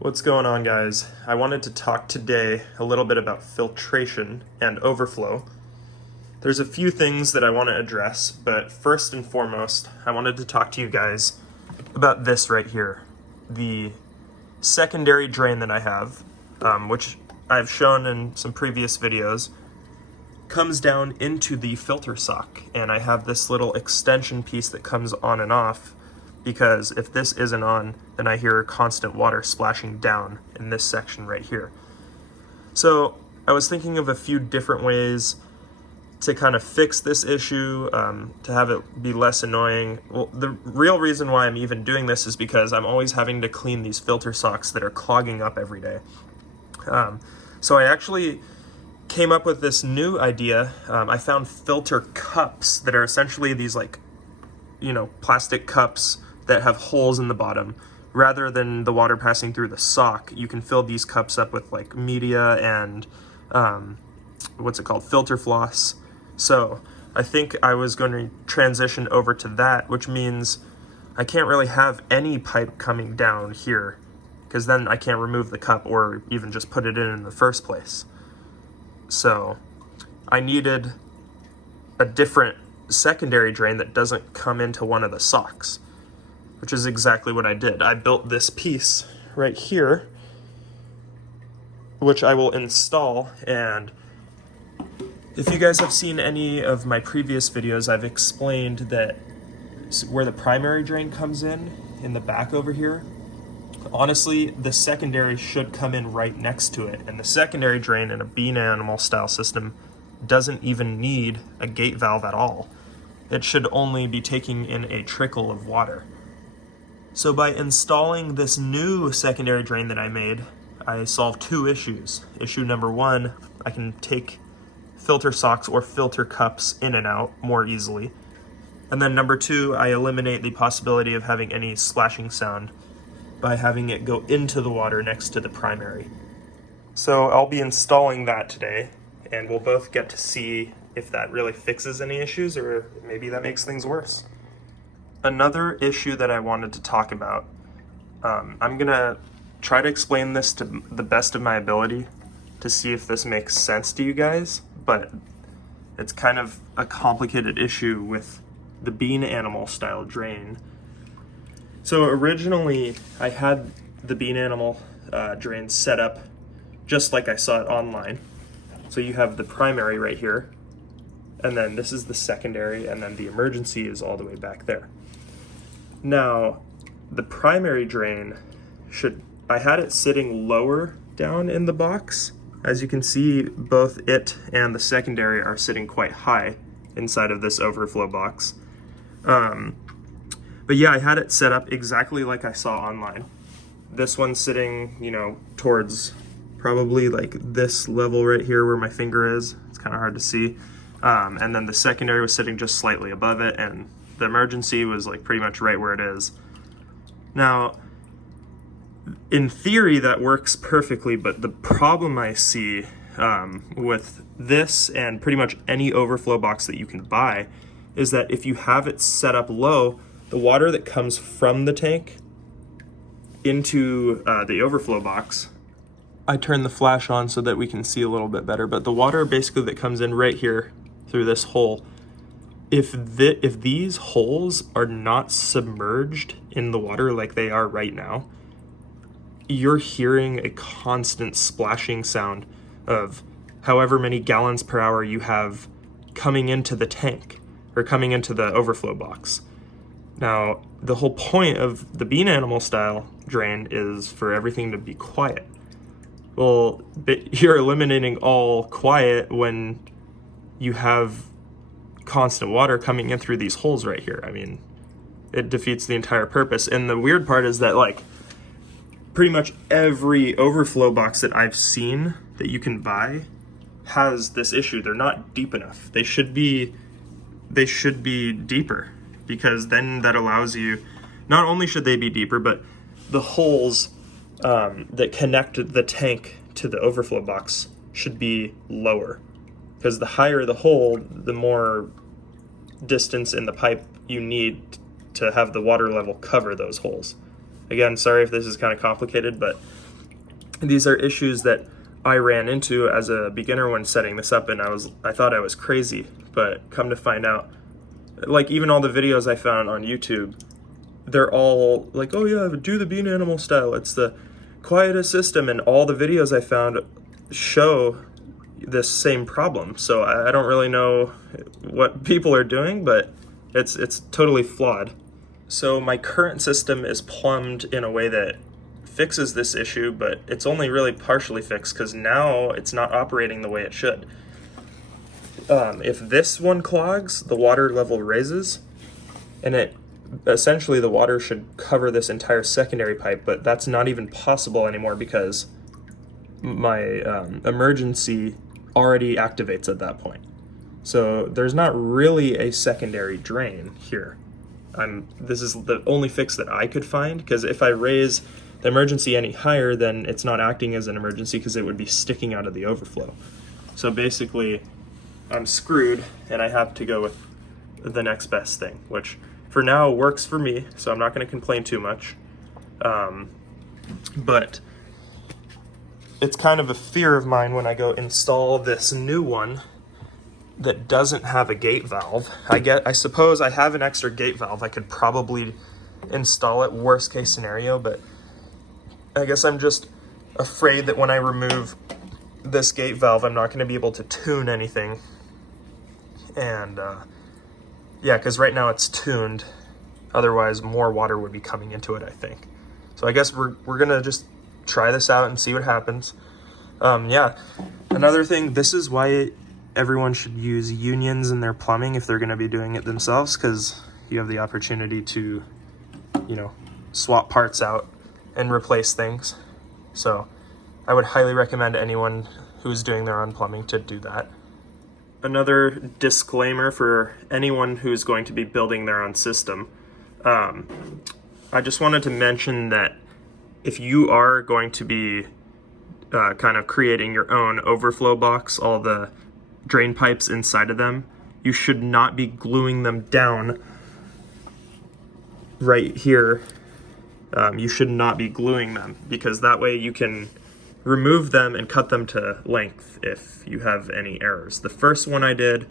What's going on, guys? I wanted to talk today a little bit about filtration and overflow. There's a few things that I want to address, but first and foremost, I wanted to talk to you guys about this right here. The secondary drain that I have, which I've shown in some previous videos, comes down into the filter sock, and I have this little extension piece that comes on and off, because if this isn't on, then I hear constant water splashing down in this section right here. So I was thinking of a few different ways to kind of fix this issue, to have it be less annoying. Well, the real reason why I'm even doing this is because I'm always having to clean these filter socks that are clogging up every day. So I actually came up with this new idea. I found filter cups that are essentially these plastic cups that have holes in the bottom. Rather than the water passing through the sock, you can fill these cups up with like media and filter floss. So I think I was going to transition over to that, which means I can't really have any pipe coming down here, because then I can't remove the cup or even just put it in the first place. So I needed a different secondary drain that doesn't come into one of the socks, which is exactly what I did. I built this piece right here, which I will install. And if you guys have seen any of my previous videos, I've explained that where the primary drain comes in the back over here, honestly, the secondary should come in right next to it. And the secondary drain in a bean animal style system doesn't even need a gate valve at all. It should only be taking in a trickle of water. So by installing this new secondary drain that I made, I solved two issues. Issue number one, I can take filter socks or filter cups in and out more easily. And then number two, I eliminate the possibility of having any splashing sound by having it go into the water next to the primary. So I'll be installing that today, and we'll both get to see if that really fixes any issues or maybe that makes things worse. Another issue that I wanted to talk about, I'm gonna try to explain this to the best of my ability to see if this makes sense to you guys, but it's kind of a complicated issue with the bean animal style drain. So originally I had the bean animal drain set up just like I saw it online. So you have the primary right here, and then this is the secondary, and then the emergency is all the way back there. Now, the primary drain I had it sitting lower down in the box. As you can see, both it and the secondary are sitting quite high inside of this overflow box. But yeah, I had it set up exactly like I saw online. This one's sitting, towards probably like this level right here where my finger is. It's kind of hard to see. And then the secondary was sitting just slightly above it, and the emergency was like pretty much right where it is. Now, in theory, that works perfectly, but the problem I see with this and pretty much any overflow box that you can buy is that if you have it set up low, the water that comes from the tank into the overflow box, I turn the flash on so that we can see a little bit better, but the water basically that comes in right here through this hole, if these holes are not submerged in the water like they are right now, you're hearing a constant splashing sound of however many gallons per hour you have coming into the tank or coming into the overflow box. Now, the whole point of the bean animal style drain is for everything to be quiet. Well, but you're eliminating all quiet when you have constant water coming in through these holes right here. I mean, it defeats the entire purpose. And the weird part is that pretty much every overflow box that I've seen that you can buy has this issue. They're not deep enough. They should be deeper, because then that allows you, not only should they be deeper, but the holes that connect the tank to the overflow box should be lower, because the higher the hole, the more distance in the pipe you need to have the water level cover those holes. Again, sorry if this is kind of complicated, but these are issues that I ran into as a beginner when setting this up, and I thought I was crazy, but come to find out, like even all the videos I found on YouTube, they're all like, oh yeah, do the bean animal style, it's the quietest system, and all the videos I found show this same problem. So I don't really know what people are doing, but it's totally flawed. So my current system is plumbed in a way that fixes this issue, but it's only really partially fixed because now it's not operating the way it should. If this one clogs, the water level raises, and essentially the water should cover this entire secondary pipe, but that's not even possible anymore because my emergency already activates at that point. So there's not really a secondary drain here. This is the only fix that I could find, because if I raise the emergency any higher, then it's not acting as an emergency because it would be sticking out of the overflow. So basically, I'm screwed and I have to go with the next best thing, which for now works for me, so I'm not going to complain too much. But it's kind of a fear of mine when I go install this new one that doesn't have a gate valve. I suppose I have an extra gate valve. I could probably install it, worst case scenario, but I guess I'm just afraid that when I remove this gate valve, I'm not going to be able to tune anything. And yeah, because right now it's tuned. Otherwise, more water would be coming into it, I think. So I guess we're going to just try this out and see what happens. Yeah, another thing, this is why everyone should use unions in their plumbing if they're going to be doing it themselves, because you have the opportunity to, you know, swap parts out and replace things. So I would highly recommend anyone who's doing their own plumbing to do that. Another disclaimer for anyone who's going to be building their own system. I just wanted to mention that if you are going to be kind of creating your own overflow box, all the drain pipes inside of them, you should not be gluing them down right here. You should not be gluing them, because that way you can remove them and cut them to length if you have any errors. The first one I did,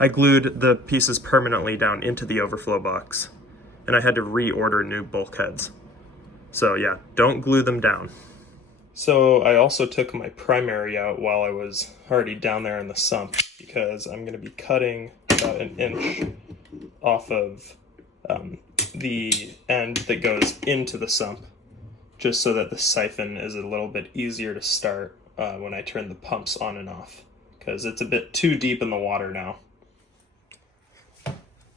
I glued the pieces permanently down into the overflow box, and I had to reorder new bulkheads. So yeah, don't glue them down. So I also took my primary out while I was already down there in the sump, because I'm going to be cutting about an inch off of the end that goes into the sump, just so that the siphon is a little bit easier to start when I turn the pumps on and off, because it's a bit too deep in the water now.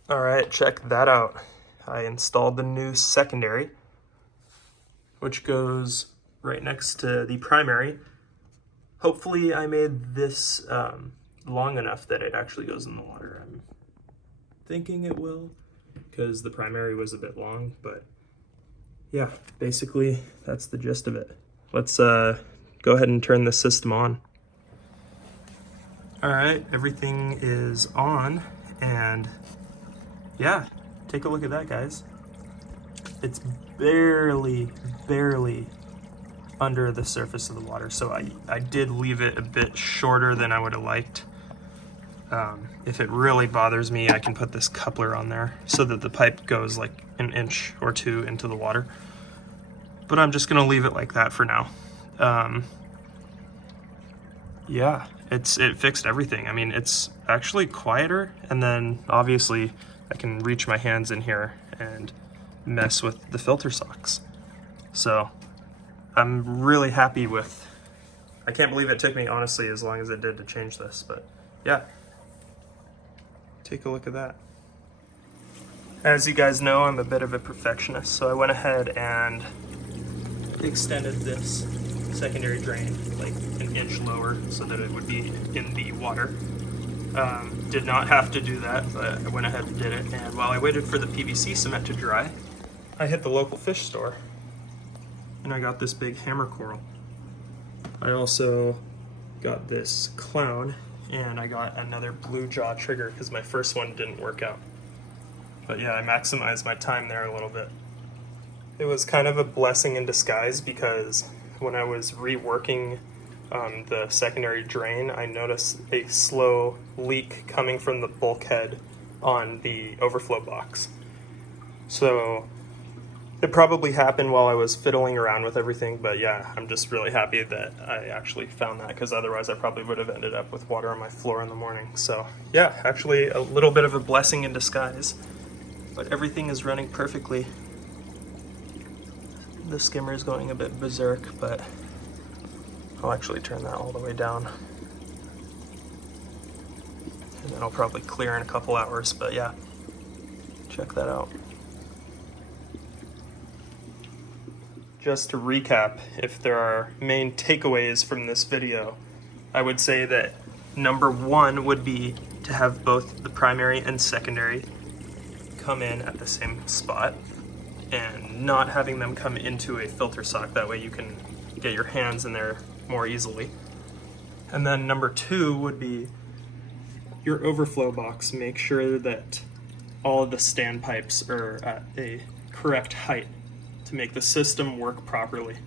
All right, check that out. I installed the new secondary, which goes right next to the primary. Hopefully I made this long enough that it actually goes in the water. I'm thinking it will, because the primary was a bit long, but yeah, basically that's the gist of it. Let's go ahead and turn the system on. All right, everything is on, and yeah, take a look at that, guys. It's barely under the surface of the water, so I did leave it a bit shorter than I would have liked. If it really bothers me, I can put this coupler on there so that the pipe goes like an inch or two into the water. But I'm just gonna leave it like that for now. Yeah, it fixed everything. I mean, it's actually quieter, and then obviously I can reach my hands in here and mess with the filter socks. So I'm really happy with, I can't believe it took me honestly as long as it did to change this, but yeah, take a look at that. As you guys know, I'm a bit of a perfectionist, so I went ahead and extended this secondary drain like an inch lower so that it would be in the water. Did not have to do that, but I went ahead and did it, and while I waited for the PVC cement to dry, I hit the local fish store and I got this big hammer coral. I also got this clown, and I got another blue jaw trigger because my first one didn't work out. But yeah, I maximized my time there a little bit. It was kind of a blessing in disguise because when I was reworking the secondary drain, I noticed a slow leak coming from the bulkhead on the overflow box. So it probably happened while I was fiddling around with everything, but yeah, I'm just really happy that I actually found that, because otherwise I probably would have ended up with water on my floor in the morning. So yeah, actually a little bit of a blessing in disguise, but everything is running perfectly. The skimmer is going a bit berserk, but I'll actually turn that all the way down. And then I'll probably clear in a couple hours, but yeah, check that out. Just to recap, if there are main takeaways from this video, I would say that number one would be to have both the primary and secondary come in at the same spot, and not having them come into a filter sock. That way you can get your hands in there more easily. And then number two would be your overflow box. Make sure that all of the standpipes are at a correct height to make the system work properly.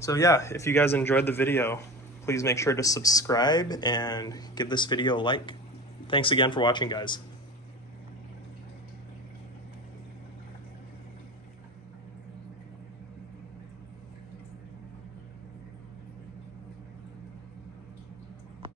So yeah, if you guys enjoyed the video, please make sure to subscribe and give this video a like. Thanks again for watching, guys.